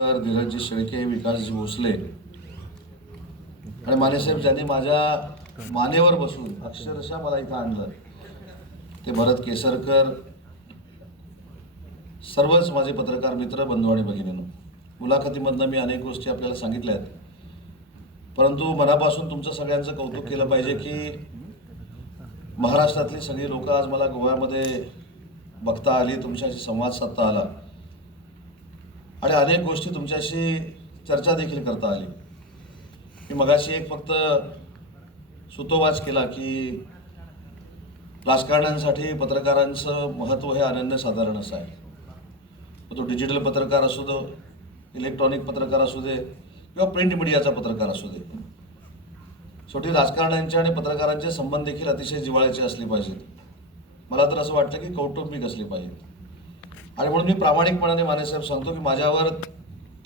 धीरजजी शेळके, विकासजी भोसले आणि मानेसाहेब ज्यांनी माझ्या मानेवर बसून अक्षरशः मला इथं आणलं, ते भरत केसरकर, सर्वच माझे पत्रकार मित्र, बंधू आणि भगिनींनो, मुलाखतीमधनं मी अनेक गोष्टी आपल्याला सांगितल्या आहेत, परंतु मनापासून तुमचं सगळ्यांचं कौतुक केलं पाहिजे की महाराष्ट्रातली सगळी लोक आज मला गोव्यामध्ये बघता आली, तुमच्याशी संवाद साधता आला आणि अनेक गोष्टी तुमच्याशी चर्चा देखील करता आली. मी मगाशी एक फक्त सुतोवाच केला की राजकारण्यांसाठी पत्रकारांचं महत्त्व हे अनन्यसाधारण असं आहे. तो डिजिटल पत्रकार असू दे, इलेक्ट्रॉनिक पत्रकार असू दे किंवा प्रिंट मीडियाचा पत्रकार असू दे, शेवटी राजकारण्यांचे आणि पत्रकारांचे संबंध देखील अतिशय जिव्हाळ्याचे असले पाहिजेत. मला तर असं वाटतं की कौटुंबिक असले पाहिजेत. आणि म्हणून मी प्रामाणिकपणाने मानेसाहेब सांगतो की माझ्यावर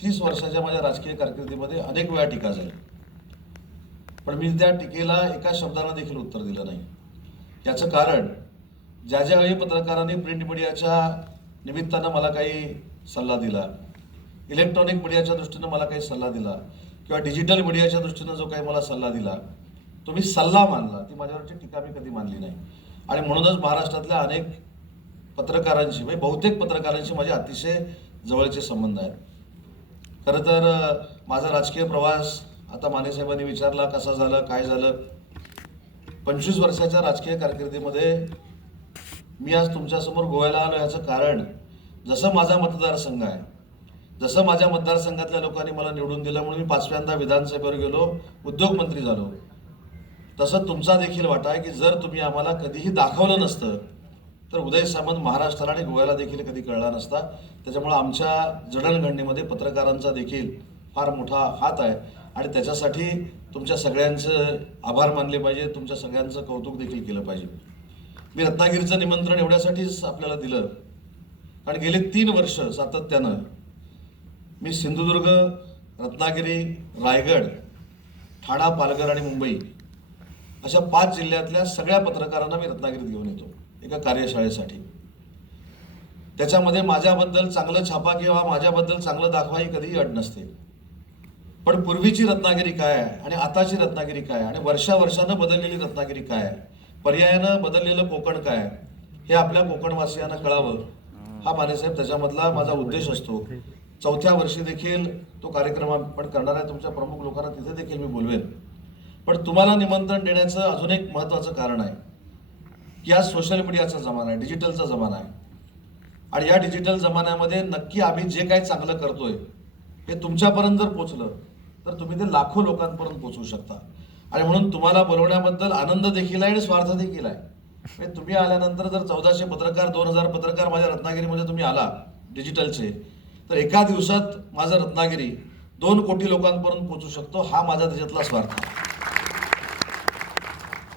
30 वर्षाच्या माझ्या राजकीय कारकिर्दीमध्ये अनेक वेळा टीका झाली, पण मी त्या टीकेला एका शब्दानं देखील उत्तर दिलं नाही. याचं कारण ज्यावेळी पत्रकारांनी प्रिंट मीडियाच्या निमित्तानं मला काही सल्ला दिला, इलेक्ट्रॉनिक मीडियाच्या दृष्टीनं मला काही सल्ला दिला किंवा डिजिटल मीडियाच्या दृष्टीनं जो काही मला सल्ला दिला, तो मी सल्ला मानला, ती माझ्यावरची टीका मी कधी मानली नाही. आणि म्हणूनच महाराष्ट्रातल्या अनेक पत्रकारांशी, म्हणजे बहुतेक पत्रकारांशी माझे अतिशय जवळचे संबंध आहेत. खरं तर माझा राजकीय प्रवास आता मानेसाहेबांनी विचारला कसा झालं, काय झालं. 25 वर्षाच्या राजकीय कारकिर्दीमध्ये मी आज तुमच्यासमोर गोव्याला आलो याचं कारण, जसं माझा मतदारसंघ आहे, जसं माझ्या मतदारसंघातल्या लोकांनी मला निवडून दिलं म्हणून मी 5व्यांदा विधानसभेवर गेलो, उद्योगमंत्री झालो, तसं तुमचा देखील वाटा आहे की जर तुम्ही आम्हाला कधीही दाखवलं नसतं तर उदय सामंत महाराष्ट्राला आणि गोव्याला देखील कधी कळला नसता. त्याच्यामुळं आमच्या जडणघडणीमध्ये पत्रकारांचा देखील फार मोठा हात आहे आणि त्याच्यासाठी तुमच्या सगळ्यांचं आभार मानले पाहिजे, तुमच्या सगळ्यांचं कौतुक देखील केलं पाहिजे. मी रत्नागिरीचं निमंत्रण एवढ्यासाठीच आपल्याला दिलं कारण गेले 3 वर्ष सातत्यानं मी सिंधुदुर्ग, रत्नागिरी, रायगड, ठाणा, पालघर आणि मुंबई अशा 5 जिल्ह्यातल्या सगळ्या पत्रकारांना मी रत्नागिरीत घेऊन येतो एका कार्यशाळेसाठी. त्याच्यामध्ये माझ्याबद्दल चांगलं छापा किंवा माझ्याबद्दल चांगलं दाखवा ही कधीही अट नसते, पण पूर्वीची रत्नागिरी काय आहे आणि आताची रत्नागिरी काय आहे आणि वर्षावर्षानं बदललेली रत्नागिरी काय आहे, पर्यायानं बदललेलं कोकण काय आहे, हे आपल्या कोकणवासियांना कळावं, हा मानेसाहेब त्याच्यामधला माझा उद्देश असतो. 4थ्या वर्षी देखील तो कार्यक्रम आपण करणार आहे. तुमच्या प्रमुख लोकांना तिथे देखील मी बोलवेन. पण तुम्हाला निमंत्रण देण्याचं अजून एक महत्त्वाचं कारण आहे की आज सोशल मीडियाचा जमाना आहे, डिजिटलचा जमाना आहे आणि या डिजिटल जमान्यामध्ये नक्की आम्ही जे काही चांगलं करतोय हे तुमच्यापर्यंत जर पोचलं तर तुम्ही ते लाखो लोकांपर्यंत पोचवू शकता. आणि म्हणून तुम्हाला बोलवण्याबद्दल आनंद देखील आहे आणि स्वार्थ देखील आहे. म्हणजे तुम्ही आल्यानंतर जर 1400 पत्रकार, 2000 पत्रकार माझ्या रत्नागिरीमध्ये तुम्ही आला डिजिटलचे, तर एका दिवसात माझं रत्नागिरी 2 कोटी लोकांपर्यंत पोचू शकतो, हा माझा त्याच्यातला स्वार्थ आहे.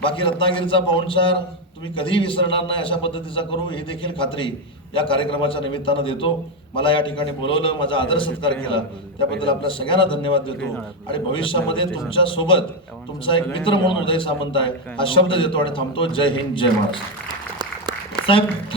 बाकी रत्नागिरीचा पाहुणचार तुम्ही कधीही विसरणार नाही अशा पद्धतीचा करू ही देखील खात्री या कार्यक्रमाच्या निमित्तानं देतो. मला या ठिकाणी बोलवलं, माझा आदर सत्कार केला, त्याबद्दल आपल्या सगळ्यांना धन्यवाद देतो आणि भविष्यामध्ये तुमच्या सोबत तुमचा एक मित्र म्हणून उदय सामंत आहे हा शब्द देतो आणि थांबतो. जय हिंद, जय महाराष्ट्र. साहेब.